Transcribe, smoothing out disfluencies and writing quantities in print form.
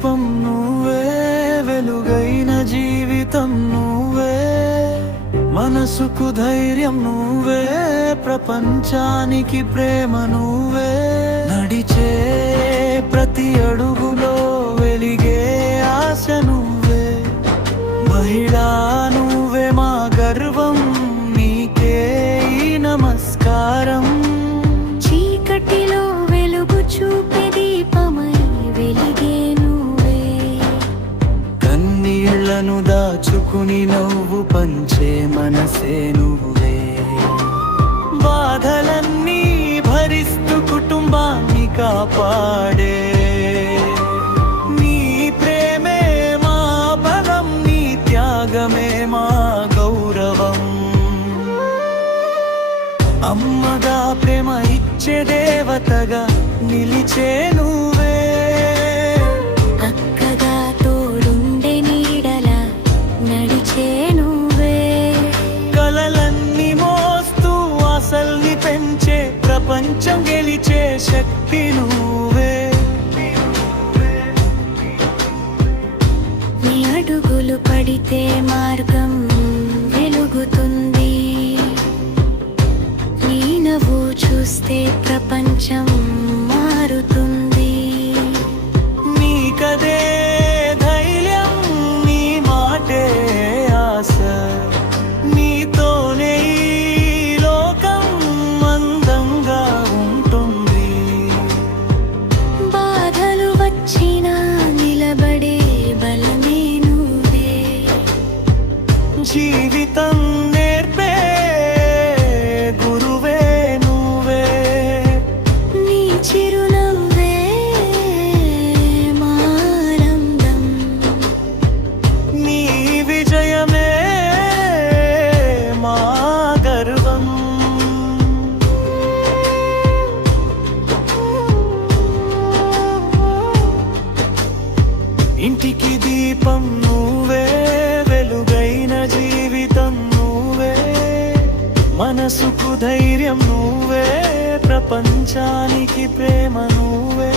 దీపం నువ్వే, వెలుగైన జీవితం నువ్వే, మనసుకు ధైర్యం నువ్వే, ప్రపంచానికి ప్రేమ నువ్వే. నడిచే ప్రతి అడుగులో వెలిగే ఆశ నువ్వే. మహిళా నువ్వే మా గర్వం, నీకే ఈ నమస్కారం. చీకటిలో వెలుగు చూపే దీపమై వెలిగే నువ్వే. కన్నీళ్లను దాచుకుని నవ్వు పంచే మనసే నువ్వే. బాధలన్నీ భరిస్తూ కుటుంబాన్ని కాపాడే నీ ప్రేమే మా బలం, నీ త్యాగమే మా గౌరవం. అమ్మగా ప్రేమ ఇచ్చే దేవతగా నిలిచే నువ్వే. అక్కగా తోడుండే నీడలా నడిచే నువ్వే. కలలన్నీ మోస్తూ ఆశల్ని పెంచే, ప్రపంచం గెలిచే శక్తి నువ్వే. నీ అడుగులు పడితే మార్గం వెలుగుతుంది. నీ నవ్వు చూస్తే ప్రపంచం మారుతుంది. నీకదే ధైర్యం, నీ మాటే ఆశ, నీతోనే ఈ లోకం అందంగా ఉంటుంది. బాధలు వచ్చినా నిలబడే బలమే నువ్వే. జీవితం నేర్పే గురువే నువ్వే. నీ చిరునవ్వే మా ఆనందం. నీ విజయమే మా గర్వం. ఇంటికి దీపం నువ్వే, వెలుగైన జీవితం నువ్వే, మనసుకు ధైర్యం నువ్వే, ప్రపంచానికి ప్రేమ నువ్వే.